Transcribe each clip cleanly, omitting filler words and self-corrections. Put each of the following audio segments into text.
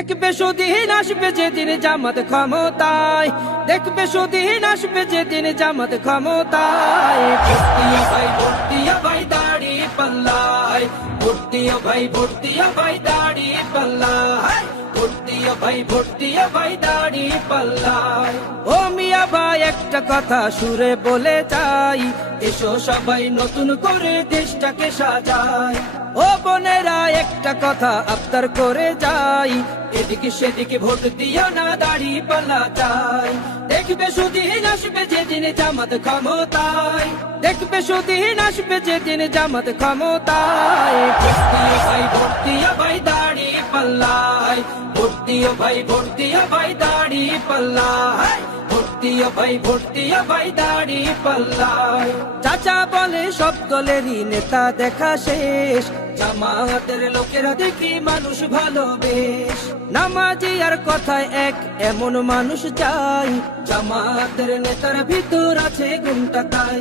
দেখবে সুদিন আসবে যেদিন জামাত ক্ষমতায়, দেখবে সুদিন আসবে যেদিন জামাত ক্ষমতায়। ভর্তিও ভাই ভর্তিও ভাই দাড়ি পাল্লায়, ভর্তিও ভাই ভর্তিও ভাই দাড়ি পাল্লায়, ভর্তিও ভাই ভর্তিও ভাই দাড়ি পাল্লায়। ও মিয়া ভাই একটা কথা সুরে বলে যাই, এসো সবাই নতুন করে দেশটাকে সাজাই। ও বোনেরা একটা কথা আবদার করে যাই, এদিকে সেদিকে ভোট দিও না, দাড়ি পাল্লা চাই। দেখবে সুদিন আসবে যেদিন জামাত ক্ষমতায়, দেখবে সুদিন আসবে যেদিন জামাত ক্ষমতায়। ভর্তিও ভাই ভর্তিও ভাই দাড়ি পাল্লায়, ভর্তিও ভাই ভর্তিও ভাই দাড়ি পাল্লায়, ভর্তিও ভাই ভর্তিও ভাই দাড়ি পাল্লায়। চাচা বলে সব দলেরই নেতা দেখা শেষ, জামাতের লোকেরা দেখি মানুষ ভালোবেশ। নামাজি আর কথায় এক এমন মানুষ চাই, জামাতের নেতার ভিতর আছে গুণটা তাই।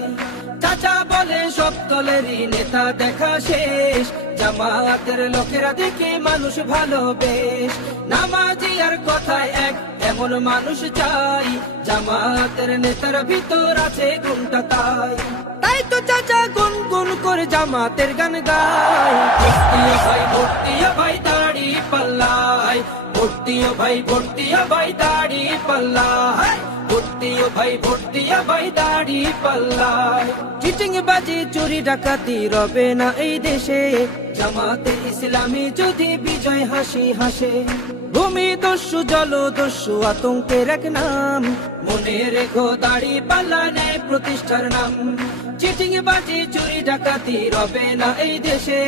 চাচা বলে সব দলেরই নেতা দেখা শেষ, জামাতের লোকেরা দেখে মানুষ ভালোবেশ। নামাজি আর কথায় এক এমন মানুষ চাই, জামাতের নেতার ভিতর আছে গুণটা তাই। তাই তো চাচা গুন গুন করে জামাতের গান গায়। ভর্তিও ভাই ভর্তিও ভাই দাড়ি পাল্লায়, ভর্তিও ভাই ভর্তিও ভাই দাড়ি পাল্লায়, ভর্তিও ভাই ভর্তিও ভাই দাড়ি পাল্লায়। চিটিং বাজি চুরি ডাকাতি রবে না এই দেশে, জামাতে ইসলামী যদি বিজয় হাসি হাসে। ভূমি দস্যু জল দস্যু আতঙ্কের এক নাম, মনে রেখো দাড়ি পাল্লা নেই প্রতিষ্ঠার নাম। চিটিং বাজি চুরি ডাকাতি রবে না এই দেশে,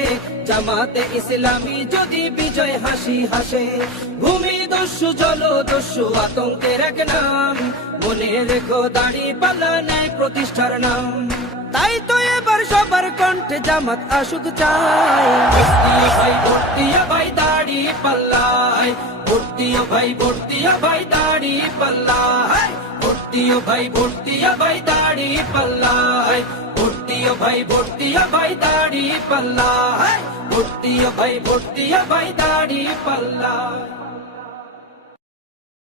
জামাতে ইসলামী যদি বিজয় হাসি হাসে। ভূমি দস্যু জল দস্যু আতঙ্কের এক নাম, মনে রেখো দাড়ি পাল্লা নেই প্রতিষ্ঠার নাম। তাই তো এবার সবার কণ্ঠে জামাত আসুক চাই। ভর্তিও ভাই ভর্তিও ভাই দাড়ি পাল্লায়, ভর্তিও ভাই ভর্তিও ভাই দাড়ি পাল্লায়, ভর্তিও ভাই ভর্তিও ভাই দাড়ি পাল্লায়, ভর্তিও ভাই ভর্তিও ভাই দাড়ি পাল্লায়, ভর্তিও ভাই ভর্তিও ভাই দাড়ি পাল্লায়।